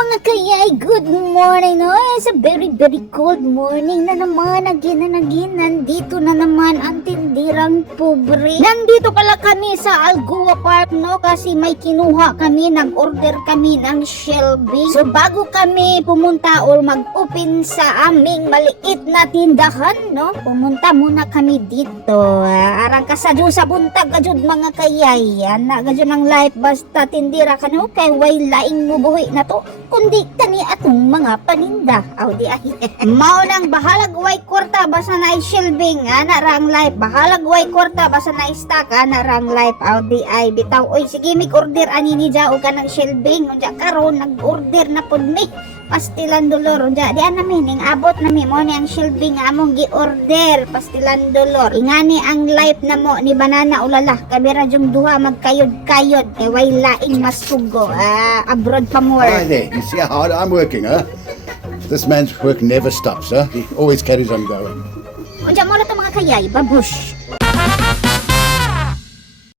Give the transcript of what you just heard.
mga kayay, good morning. No? It's a very cold morning na naman. Again. Nandito na naman ang tindirang pobre. Nandito pala kami sa Algoa Park, no? Kasi may kinuha kami, nag-order kami ng shelving. So bago kami pumunta or mag-open sa aming maliit na tindahan, no? Pumunta muna kami dito. Arang kasadyo sa buntag kajud mga kayay. Na kajud ng life basta tindira kano kay way laing mo buhi na to kundi kani atong mga paninda. Aw di ay. Mao nang bahalag way kwarta basta na shelving ana rang life. Bahalag way kwarta basta na stock ana rang life. Aw di ay bitaw oy sige mig order ani ni ja og kanang shelving unja karon nag-order na pud mi. Pastilan dolor unja di ana mi ning abot na mi mo ni ang shelving nga among gi-order pastilan dolor. Ingani ang life na mo ni banana ulala kabira jung duha magkayod-kayod e way laing masugo abroad pa more. Hi there. You see how hard I'm working, huh? This man's work never stops, huh? He always carries on going. Unja mo na to mga kayay babush.